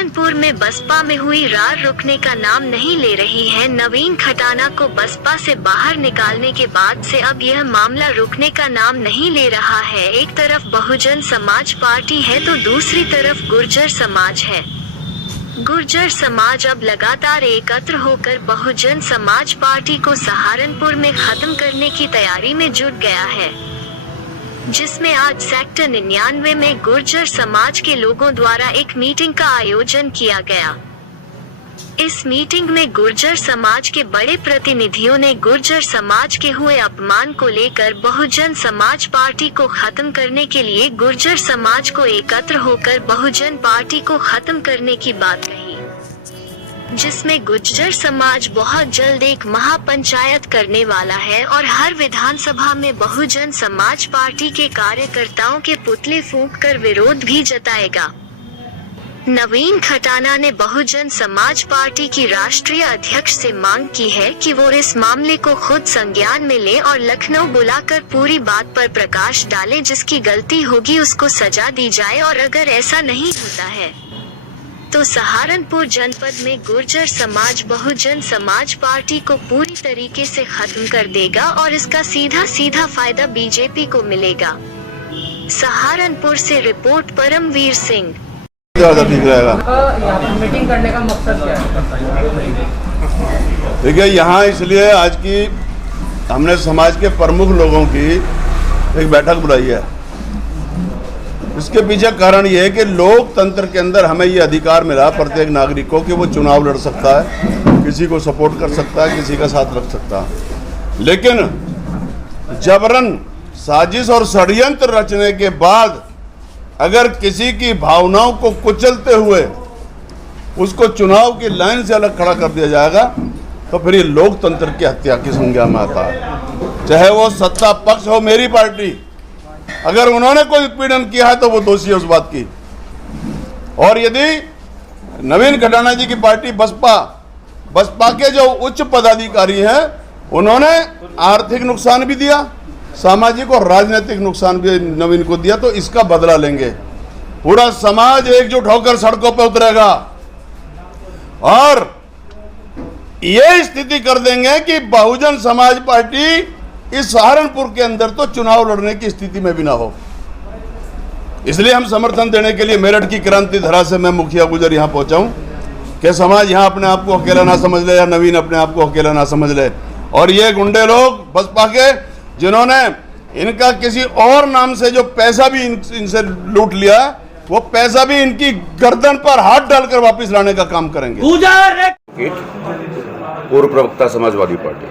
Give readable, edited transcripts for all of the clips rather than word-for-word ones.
सहारनपुर में बसपा में हुई रार रुकने का नाम नहीं ले रही है। नवीन खटाना को बसपा से बाहर निकालने के बाद से अब यह मामला रुकने का नाम नहीं ले रहा है। एक तरफ बहुजन समाज पार्टी है तो दूसरी तरफ गुर्जर समाज है। गुर्जर समाज अब लगातार एकत्र होकर बहुजन समाज पार्टी को सहारनपुर में खत्म करने की तैयारी में जुट गया है, जिसमें आज सेक्टर 99 में गुर्जर समाज के लोगों द्वारा एक मीटिंग का आयोजन किया गया। इस मीटिंग में गुर्जर समाज के बड़े प्रतिनिधियों ने गुर्जर समाज के हुए अपमान को लेकर बहुजन समाज पार्टी को खत्म करने के लिए गुर्जर समाज को एकत्र होकर बहुजन पार्टी को खत्म करने की बात कही, जिसमें गुर्जर समाज बहुत जल्द एक महापंचायत करने वाला है और हर विधानसभा में बहुजन समाज पार्टी के कार्यकर्ताओं के पुतले फूंककर विरोध भी जताएगा। नवीन खटाना ने बहुजन समाज पार्टी की राष्ट्रीय अध्यक्ष से मांग की है कि वो इस मामले को खुद संज्ञान में ले और लखनऊ बुलाकर पूरी बात पर प्रकाश डाले। जिसकी गलती होगी उसको सजा दी जाए और अगर ऐसा नहीं होता है तो सहारनपुर जनपद में गुर्जर समाज बहुजन समाज पार्टी को पूरी तरीके से खत्म कर देगा और इसका सीधा सीधा फायदा बीजेपी को मिलेगा। सहारनपुर से रिपोर्ट परमवीर सिंह। ठीक रहेगा। यहाँ पर मीटिंग करने का मकसद क्या है? देखिए, यहाँ इसलिए आज की हमने समाज के प्रमुख लोगों की एक बैठक बुलाई है। इसके पीछे कारण ये है कि लोकतंत्र के अंदर हमें ये अधिकार मिला प्रत्येक नागरिक को कि वो चुनाव लड़ सकता है, किसी को सपोर्ट कर सकता है, किसी का साथ रख सकता है। लेकिन जबरन साजिश और षड्यंत्र रचने के बाद अगर किसी की भावनाओं को कुचलते हुए उसको चुनाव की लाइन से अलग खड़ा कर दिया जाएगा तो फिर ये लोकतंत्र की हत्या की संज्ञा में आता है। चाहे वो सत्ता पक्ष हो, मेरी पार्टी, अगर उन्होंने कोई उत्पीड़न किया है तो वो दोषी है उस बात की। और यदि नवीन खटाना जी की पार्टी बसपा के जो उच्च पदाधिकारी हैं उन्होंने आर्थिक नुकसान भी दिया, सामाजिक और राजनीतिक नुकसान भी नवीन को दिया, तो इसका बदला लेंगे। पूरा समाज एकजुट होकर सड़कों पर उतरेगा और ये स्थिति कर देंगे कि बहुजन समाज पार्टी इस सहारनपुर के अंदर तो चुनाव लड़ने की स्थिति में भी ना हो। इसलिए हम समर्थन देने के लिए मेरठ की क्रांति धरा से मैं मुखिया गुजर यहाँ पहुंचा हूं कि समाज यहाँ अपने आप को अकेला ना समझ ले या नवीन अपने आप को अकेला ना समझ ले। और ये गुंडे लोग बसपा के जिन्होंने इनका किसी और नाम से जो पैसा भी इनसे लूट लिया, वो पैसा भी इनकी गर्दन पर हाथ डालकर वापस लाने का काम करेंगे। पूर्व प्रवक्ता समाजवादी पार्टी।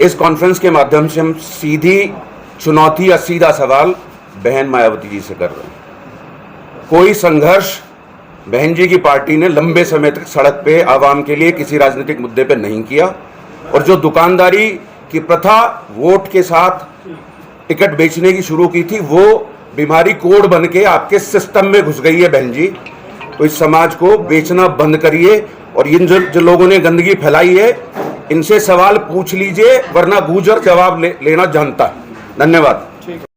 इस कॉन्फ्रेंस के माध्यम से हम सीधी चुनौती या सीधा सवाल बहन मायावती जी से कर रहे हैं। कोई संघर्ष बहन जी की पार्टी ने लंबे समय तक सड़क पे आवाम के लिए किसी राजनीतिक मुद्दे पे नहीं किया, और जो दुकानदारी की प्रथा वोट के साथ टिकट बेचने की शुरू की थी, वो बीमारी कोड बन के आपके सिस्टम में घुस गई है बहन जी। तो इस समाज को बेचना बंद करिए और इन जो लोगों ने गंदगी फैलाई है इनसे सवाल पूछ लीजिए, वरना गुर्जर जवाब लेना जानता है। धन्यवाद।